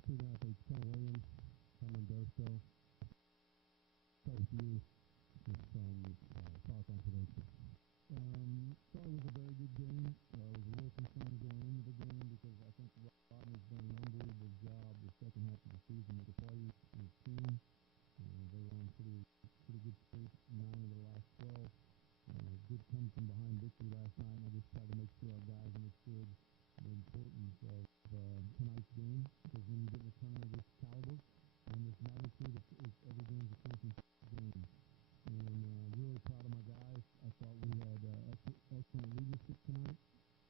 student athletes, Ken Williams, Cameron Burstow. Start with you, just thoughts on today's game. Thought it was a very good game. I was a little concerned going into the game because I think Rodney's done an unbelievable job the second half of the season with the players and his team. They were on pretty good streak, 9 of the last 12. Good come from behind victory last night, and I just tried to make sure our guys understood the importance of tonight's game, because when you get in a tournament of this caliber and this magnitude, every game's a championship game. And really proud of my guys. I thought we had excellent leadership tonight.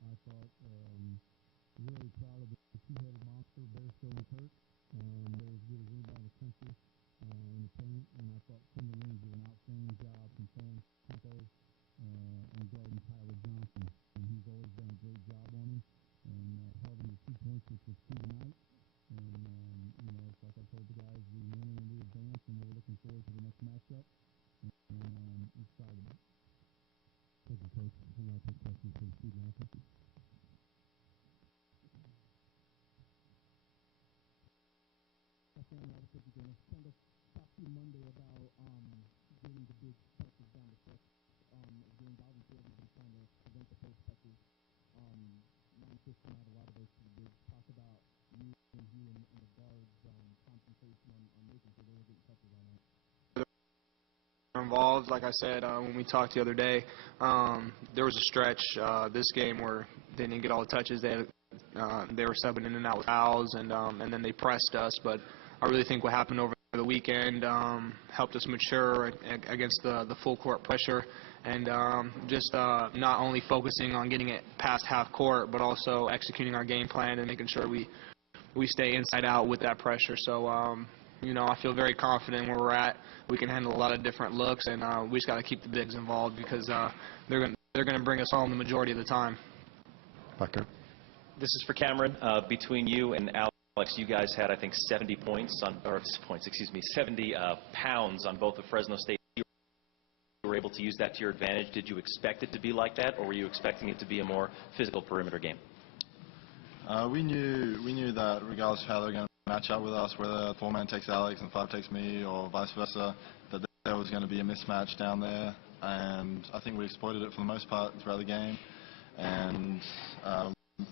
I thought really proud of the two-headed monster, Bearstow and Kirk. They're as good as anybody in the country in the paint, and I thought Tim Williams did an outstanding job controlling tempo and guarding Tyler Johnson. And he's always done a great job on him and held him to 2 points, which was key tonight. And, it's like I told the guys, we win and we advance, and we're looking forward to the next matchup. And excited. Thank you, Coach. We'll now take questions from student athletes. Kind of talked to you Monday about getting the big pressures down the stretch. Again, obviously everybody's trying to prevent the post pressures. 9-15 out, a lot of those pretty big. Talk about you and the guards concentration on making sure they were getting pressures on that. Involved, like I said when we talked the other day, there was a stretch this game where they didn't get all the touches. They were subbing in and out with fouls, and then they pressed us. But I really think what happened over the weekend helped us mature against the full court pressure, and just not only focusing on getting it past half court, but also executing our game plan and making sure we stay inside out with that pressure. So I feel very confident where we're at. We can handle a lot of different looks, and we just got to keep the bigs involved because they're going to bring us home the majority of the time. Becker. This is for Cameron. Between you and Alex, you guys had, I think, 70 pounds on both of Fresno State. You were able to use that to your advantage. Did you expect it to be like that, or were you expecting it to be a more physical perimeter game? We knew that regardless of how they're going to match up with us, whether 4-man takes Alex and 5 takes me or vice versa, that there was going to be a mismatch down there, and I think we exploited it for the most part throughout the game. And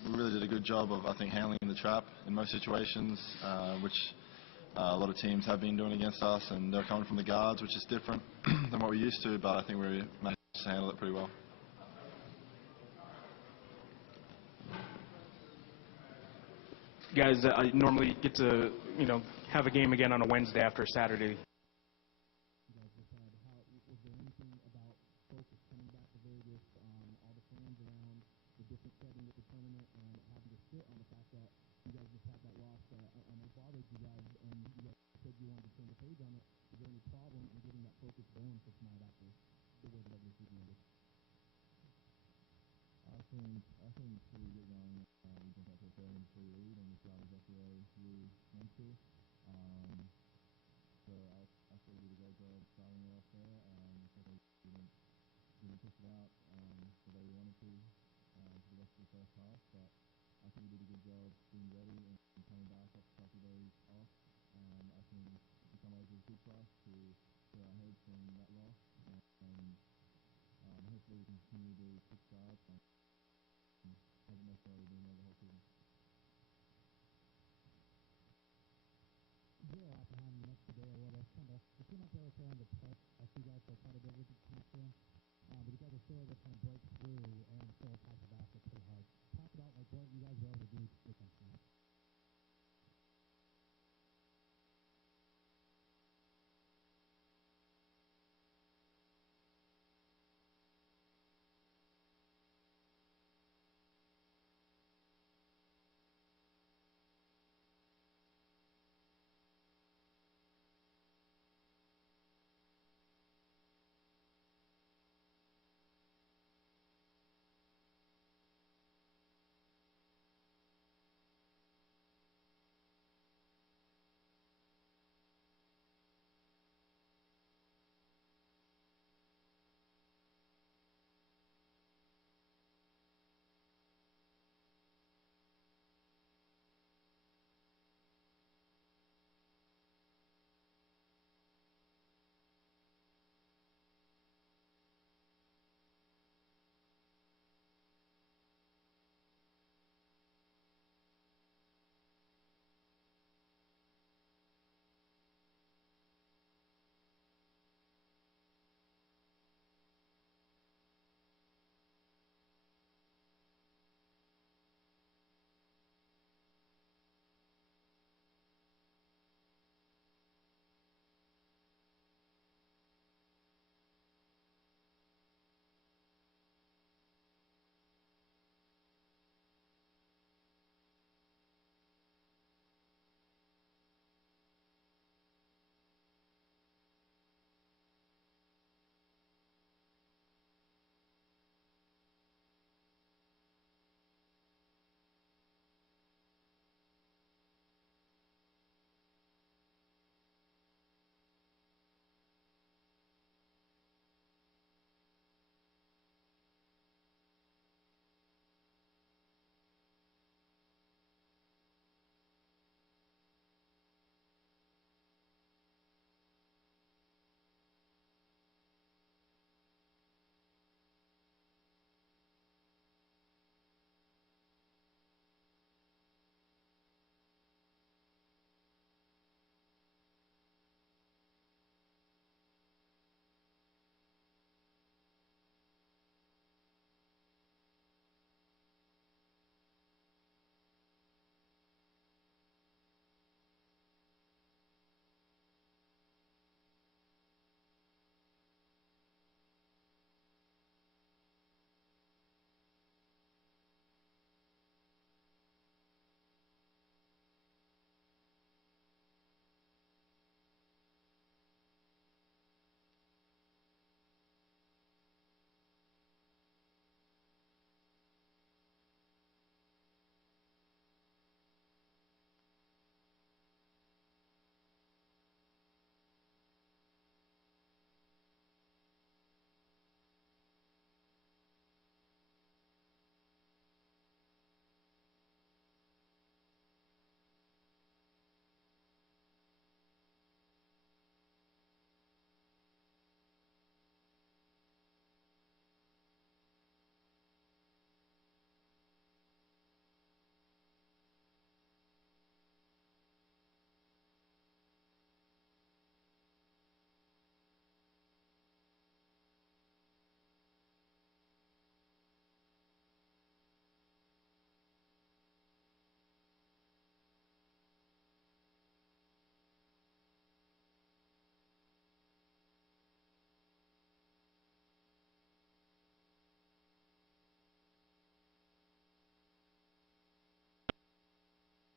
we really did a good job of, I think, handling the trap in most situations, which a lot of teams have been doing against us, and they're coming from the guards, which is different than what we used to, but I think we managed to handle it pretty well. You guys normally get to, have a game again on a Wednesday after Saturday. Was there anything about focus coming back to Vegas, all the fans around, the different setting with the tournament, and having to sit on the fact that you guys just had that loss? I know bothered you guys, and you guys said you wanted to turn the page on it. Is there any problem in getting that focus going for tonight after the way the regular season ended? I think before we get going, we just have to play in free lead, and we started exactly where we meant to. So I thought we did a great job starting it off there. We didn't push it out the way we wanted to for the rest of the first half, but I think we did a good job being ready and coming back after a couple of days off. I think in some ways it was good for us to clear our heads from that loss, and hopefully we can continue to kick starts and haven't necessarily been there the whole season. Yeah, after having the next day or whatever, it seemed like they were trying to press. I see guys are trying to go with the team, but you guys are still able to kind of break through and still attack the basket pretty hard. Talk about what you guys were able to do to stick on tonight.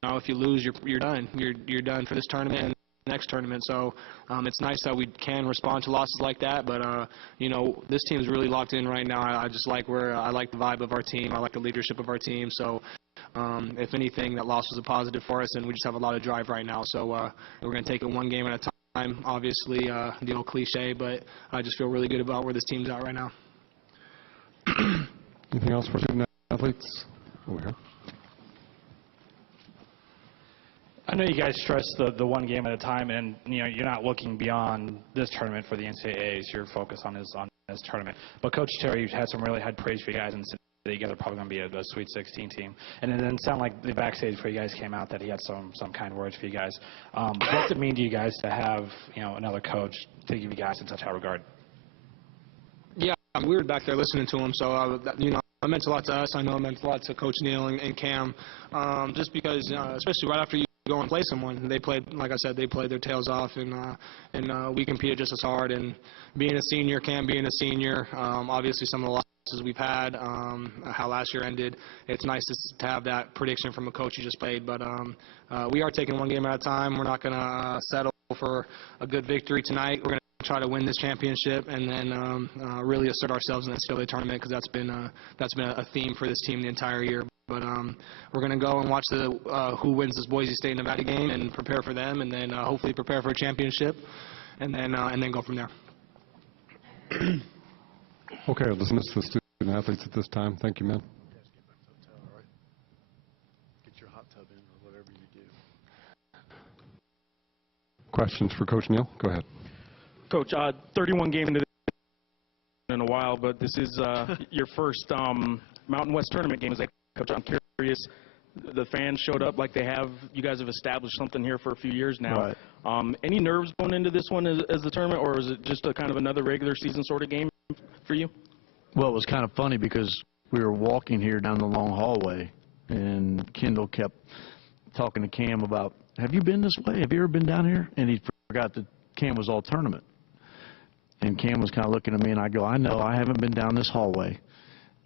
know, if you lose, you're done. You're done for this tournament and next tournament. So it's nice that we can respond to losses like that. But you know, this team is really locked in right now. I just like I like the vibe of our team. I like the leadership of our team. So if anything, that loss was a positive for us, and we just have a lot of drive right now. So we're going to take it one game at a time. Obviously, the old cliche, but I just feel really good about where this team's at right now. Anything else for student athletes? Over here. I know you guys stress the one game at a time, and you know you're not looking beyond this tournament for the NCAAs. Your focus on this tournament. But Coach Terry had some really high praise for you guys and said that you guys are probably going to be a Sweet 16 team. And it didn't sound like the backstage before you guys came out that he had some kind words for you guys. What does it mean to you guys to have another coach to give you guys in such high regard? Yeah, we were back there listening to him, so it meant a lot to us. I know it meant a lot to Coach Neal and Cam, just because, especially right after you go and play someone, they played, like I said, they played their tails off, and we competed just as hard. And being a senior, Cam being a senior, obviously some of the losses we've had, how last year ended, it's nice to have that prediction from a coach you just played. But we are taking one game at a time. We're not going to settle for a good victory tonight. We're going to try to win this championship and then really assert ourselves in the NCAA tournament, because that's been a theme for this team the entire year. But we're going to go and watch who wins this Boise State Nevada game and prepare for them, and then hopefully prepare for a championship, and then go from there. Okay, I'll dismiss the student athletes at this time. Thank you, man. Get your hot tub in or whatever you do. Questions for Coach Neal? Go ahead. Coach, 31 games into in a while, but this is your first Mountain West tournament game as a coach. I'm curious, the fans showed up like they have. You guys have established something here for a few years now. Right. Any nerves going into this one as the tournament, or is it just a kind of another regular season sort of game for you? Well, it was kind of funny because we were walking here down the long hallway, and Kendall kept talking to Cam about, have you been this way? Have you ever been down here? And he forgot that Cam was all tournament. And Cam was kind of looking at me, and I go, I know, I haven't been down this hallway,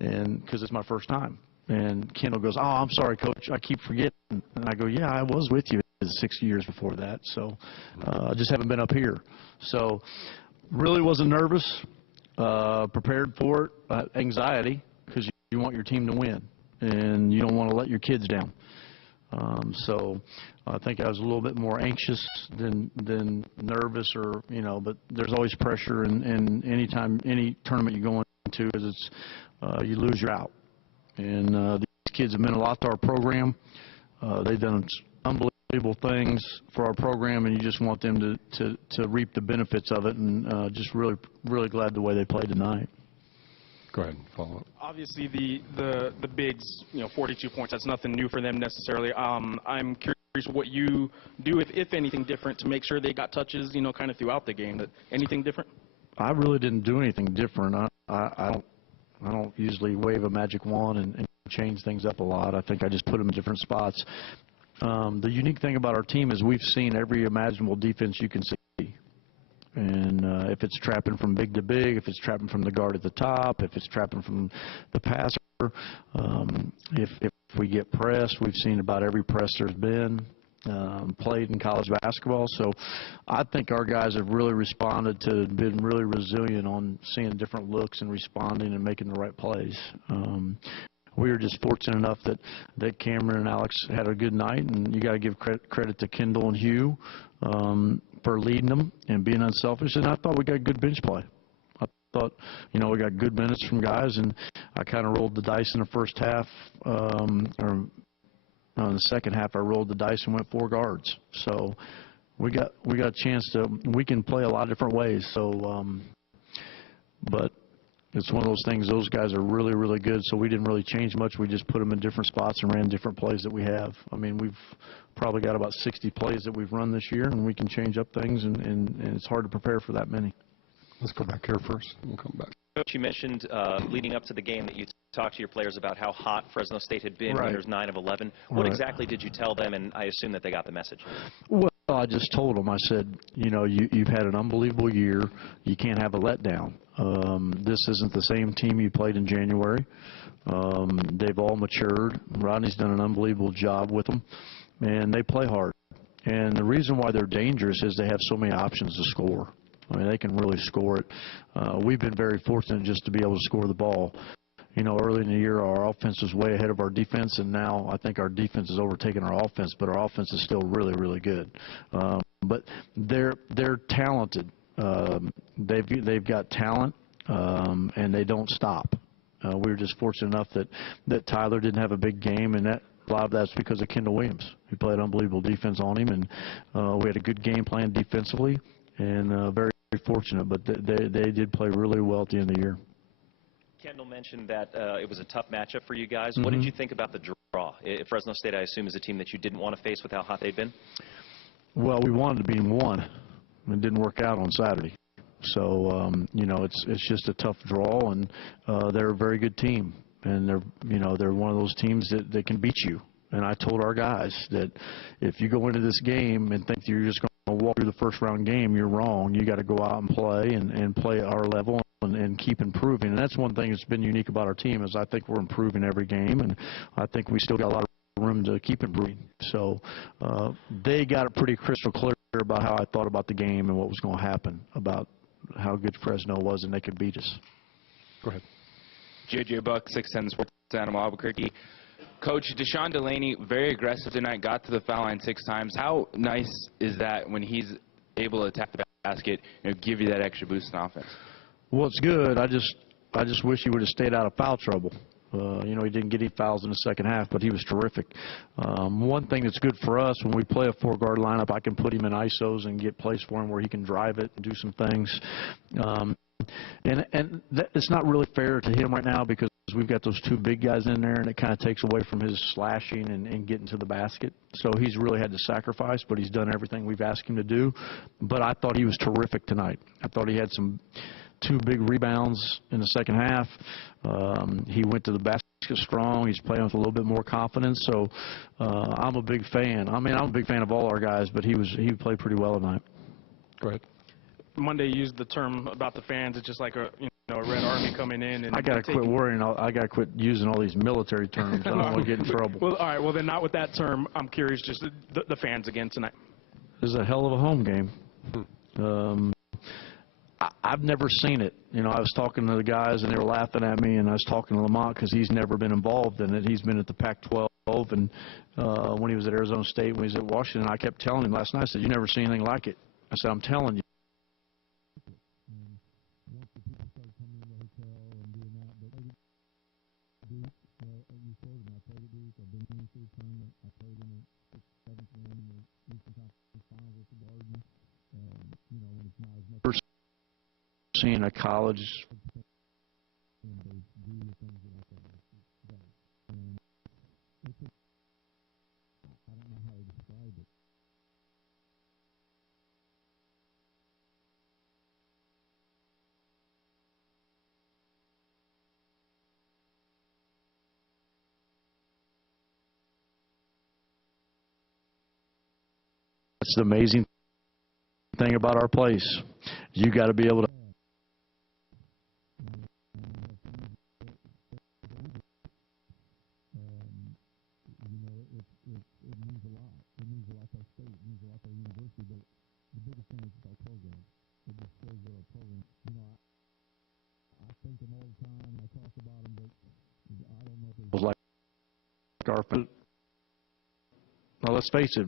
and because it's my first time. And Kendall goes, oh, I'm sorry, Coach, I keep forgetting. And I go, yeah, I was with you 6 years before that, so I just haven't been up here. So really wasn't nervous, prepared for it, anxiety, because you want your team to win, and you don't want to let your kids down. So I think I was a little bit more anxious than nervous, or but there's always pressure, and any tournament you go into, is you lose, you're out. And these kids have meant a lot to our program. They've done unbelievable things for our program, and you just want them to reap the benefits of it, and just really glad the way they played tonight. Go ahead and follow up. Obviously, the bigs, 42 points, that's nothing new for them necessarily. I'm curious what you do, if anything different, to make sure they got touches, kind of throughout the game. Anything different? I really didn't do anything different. I don't usually wave a magic wand and change things up a lot. I think I just put them in different spots. The unique thing about our team is we've seen every imaginable defense you can see. And if it's trapping from big to big, if it's trapping from the guard at the top, if it's trapping from the passer, if we get pressed, we've seen about every press there's been played in college basketball. So I think our guys have really responded to, been really resilient on seeing different looks and responding and making the right plays. We were just fortunate enough that Cameron and Alex had a good night, and you got to give credit to Kendall and Hugh for leading them and being unselfish. And I thought we got good bench play. I thought, we got good minutes from guys, and I kind of rolled the dice in the first half, in the second half I rolled the dice and went 4 guards. So we got a chance we can play a lot of different ways. So, but it's one of those things, those guys are really, really good, so we didn't really change much. We just put them in different spots and ran different plays that we have. I mean, we've probably got about 60 plays that we've run this year, and we can change up things, and it's hard to prepare for that many. Let's go back here first, and we'll come back. Coach, you mentioned leading up to the game that you talked to your players about how hot Fresno State had been, Right. winners 9 of 11. What Right. exactly did you tell them, and I assume that they got the message? Well, I just told them, I said, you've had an unbelievable year. You can't have a letdown. This isn't the same team you played in January. They've all matured. Rodney's done an unbelievable job with them. and they play hard. And the reason why they're dangerous is they have so many options to score. I mean, they can really score it. We've been very fortunate just to be able to score the ball. You know, early in the year, our offense was way ahead of our defense, and now I think our defense has overtaken our offense, but our offense is still really, really good. But they're talented. They've got talent, and they don't stop. We were just fortunate enough that Tyler didn't have a big game, and a lot of that's because of Kendall Williams. He played unbelievable defense on him, and we had a good game plan defensively, and very fortunate. But they did play really well at the end of the year. Kendall mentioned that it was a tough matchup for you guys. What did you think about the draw? Fresno State, I assume, is a team that you didn't want to face with how hot they've been? Well, we wanted to beat them one. It didn't work out on Saturday. So, you know, it's just a tough draw, and they're a very good team. And they're one of those teams that can beat you. And I told our guys that if you go into this game and think that you're just going to walk through the first round game, you're wrong. You got to go out and play at our level and keep improving. And that's one thing that's been unique about our team is I think we're improving every game, and I think we still got a lot of room to keep improving. So they got it pretty crystal clear about how I thought about the game and what was going to happen, about how good Fresno was, and they could beat us. Go ahead. JJ Buck, 610 Sports Animal, Albuquerque. Coach, Deshaun Delaney, very aggressive tonight, got to the foul line 6 times. How nice is that when he's able to attack the basket, give you that extra boost in offense? Well, it's good. I just wish he would have stayed out of foul trouble. He didn't get any fouls in the second half, but he was terrific. One thing that's good for us, when we play a 4-guard lineup, I can put him in ISOs and get plays for him where he can drive it and do some things. It's not really fair to him right now because we've got those 2 big guys in there, and it kind of takes away from his slashing and getting to the basket. So he's really had to sacrifice, but he's done everything we've asked him to do. But I thought he was terrific tonight. I thought he had 2 big rebounds in the second half. He went to the basket strong. He's playing with a little bit more confidence. So I'm a big fan. I mean, I'm a big fan of all our guys, but he played pretty well tonight. Go ahead. Monday used the term about the fans. It's just like a Red Army coming in. And I got to quit worrying. I got to quit using all these military terms. I don't want to get in trouble. Well, all right. Well, then not with that term. I'm curious, just the fans again tonight. This is a hell of a home game. I've never seen it. I was talking to the guys, and they were laughing at me, and I was talking to Lamont because he's never been involved in it. He's been at the Pac-12, and when he was at Arizona State, when he was at Washington, I kept telling him last night, I said, you never seen anything like it. I said, I'm telling you. Seeing a college that's the amazing thing about our place. You got to be able to like our. Well, let's face it.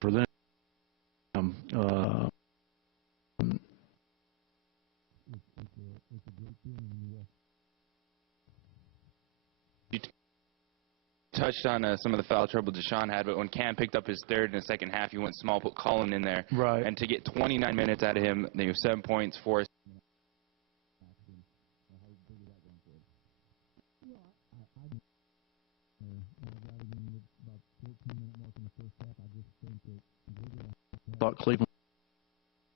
For them, You touched on some of the foul trouble Deshaun had, but when Cam picked up his third in the second half, he went small, put Colin in there. Right. And to get 29 minutes out of him, they have 7 points, 4. Thought Cleveland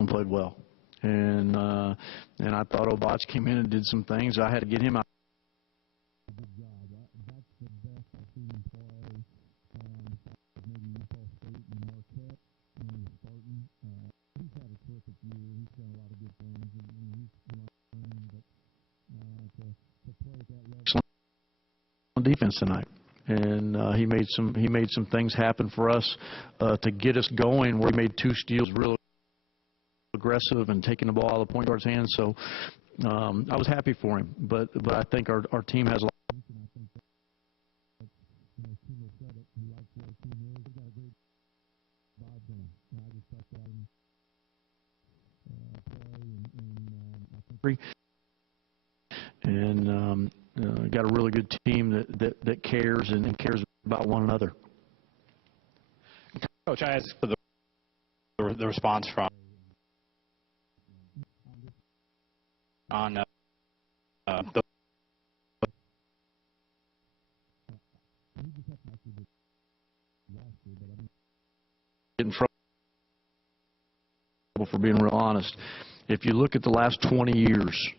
played well, and I thought Obach came in and did some things. I had to get him out. Defense tonight, and he made some things happen for us to get us going. Where he made 2 steals, real aggressive and taking the ball out of the point guard's hands. So I was happy for him, but I think our team has a lot. And got a really good team that cares and cares about one another. Coach, I asked for the response from on the in trouble for being real honest. If you look at the last 20 years,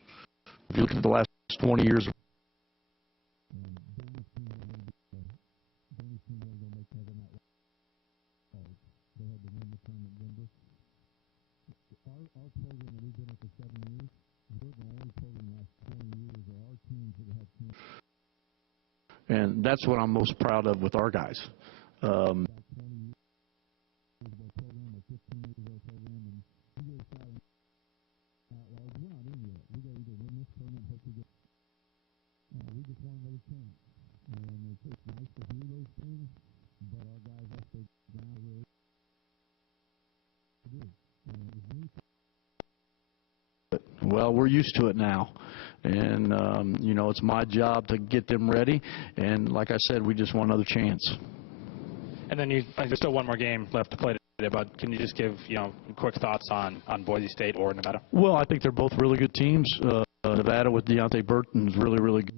and that's what I'm most proud of with our guys. Well, we're used to it now, and you know, it's my job to get them ready. And like I said, we just want another chance. And then there's still one more game left to play today, but can you just give quick thoughts on Boise State or Nevada? Well, I think they're both really good teams. Nevada with Deontay Burton is really, really good.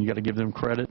You got to give them credit.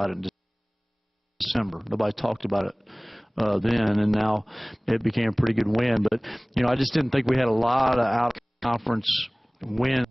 In December. Nobody talked about it then, and now it became a pretty good win. But, you know, I just didn't think we had a lot of out-of-conference wins.